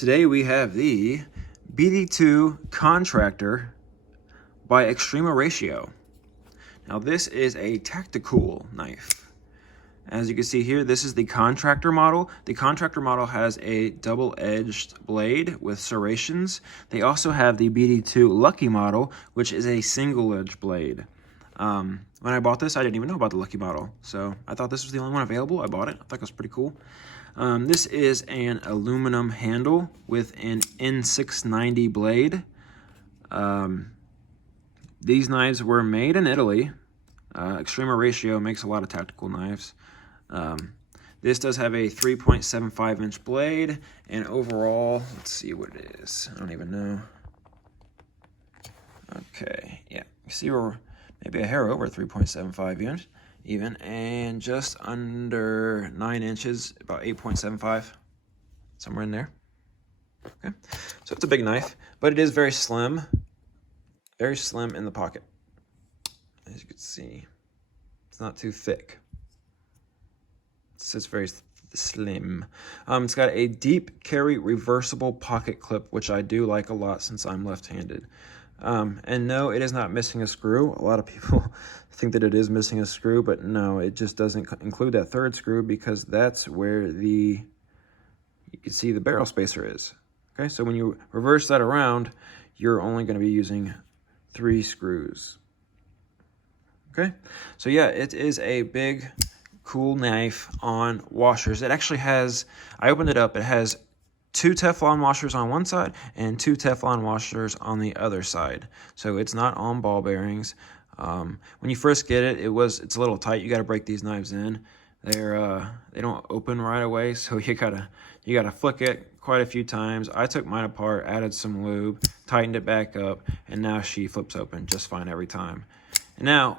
Today we have the bd2 Contractor by Extrema Ratio. Now this is a tactical knife. As you can see here, this is the Contractor model. The Contractor model has a double-edged blade with serrations. They also have the bd2 Lucky model, which is a single-edged blade. When I bought this, I didn't even know about the Lucky model, so I thought this was the only one available. I bought it. I thought it was pretty cool. This is an aluminum handle with an N690 blade. These knives were made in Italy. Extrema Ratio makes a lot of tactical knives. This does have a 3.75 inch blade, and overall, let's see what it is. I don't even know. Okay, yeah, you see we're maybe a hair over 3.75 inch even, and just under 9 inches, about 8.75, somewhere in there. Okay, so it's a big knife, but it is very slim in the pocket. As you can see, it's not too thick. It's just very slim. It's got a deep carry reversible pocket clip, which I do like a lot since I'm left-handed. And no, it is not missing a screw. A lot of people think that it is missing a screw, but no, it just doesn't include that third screw because that's where you can see the barrel spacer is. Okay, so when you reverse that around, you're only going to be using 3 screws. Okay, so yeah, it is a big, cool knife on washers. It actually has, I opened it up, it has 2 Teflon washers on one side and 2 Teflon washers on the other side. So it's not on ball bearings. When you first get it, it's a little tight. You got to break these knives in. They don't open right away, so you gotta flick it quite a few times. I took mine apart, added some lube, tightened it back up, and now she flips open just fine every time. And now,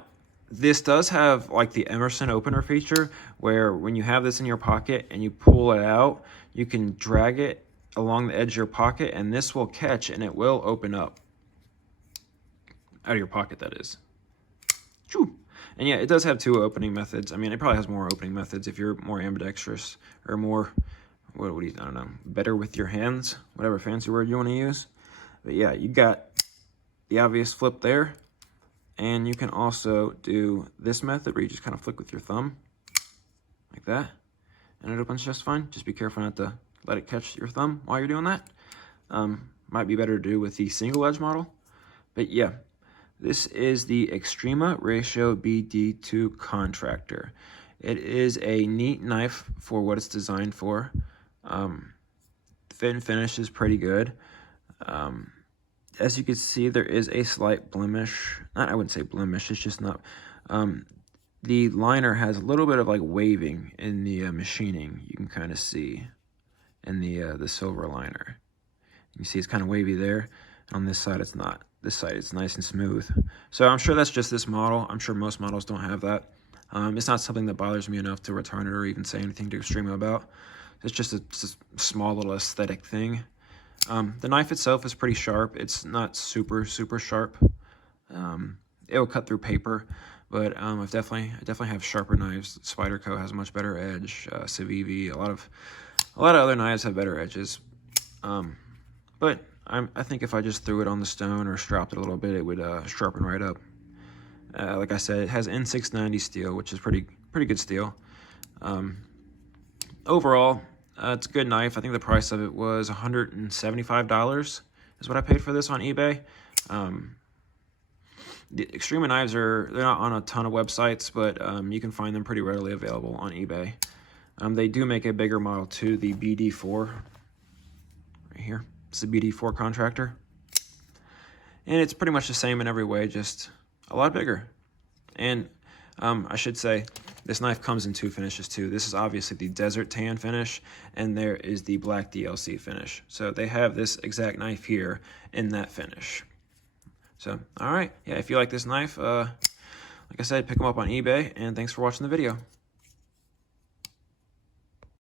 this does have like the Emerson opener feature, where when you have this in your pocket and you pull it out, you can drag it along the edge of your pocket, and this will catch and it will open up. Out of your pocket, that is. And yeah, it does have 2 opening methods. I mean, it probably has more opening methods if you're more ambidextrous or more, I don't know, better with your hands, whatever fancy word you want to use. But yeah, you got the obvious flip there. And you can also do this method where you just kind of flick with your thumb, like that. And it opens just fine. Just be careful not to let it catch your thumb while you're doing that. Might be better to do with the single edge model. But yeah, this is the Extrema Ratio bd2 Contractor. It is a neat knife for what it's designed for. Fit and finish is pretty good. As you can see, there is a slight blemish. I wouldn't say blemish, it's just not. The liner has a little bit of like waving in the machining. You can kind of see in the silver liner. You see it's kind of wavy there. On this side, it's not. This side, it's nice and smooth. So I'm sure that's just this model. I'm sure most models don't have that. It's not something that bothers me enough to return it or even say anything to Extrema about. It's just a small little aesthetic thing. The knife itself is pretty sharp. It's not super sharp. It will cut through paper, but I definitely have sharper knives. Spyderco has a much better edge. Civivi, a lot of other knives have better edges. But I think if I just threw it on the stone or stropped it a little bit, it would sharpen right up. Like I said, it has N690 steel, which is pretty good steel. Overall, it's a good knife. I think the price of it was $175 is what I paid for this on eBay. The Extrema knives they're not on a ton of websites, but you can find them pretty readily available on eBay. They do make a bigger model too, the bd4, right here. It's the bd4 Contractor. And it's pretty much the same in every way, just a lot bigger. And I should say, this knife comes in 2 finishes too. This is obviously the desert tan finish, and there is the black DLC finish. So they have this exact knife here in that finish. So, all right. Yeah, if you like this knife, like I said, pick them up on eBay, and thanks for watching the video.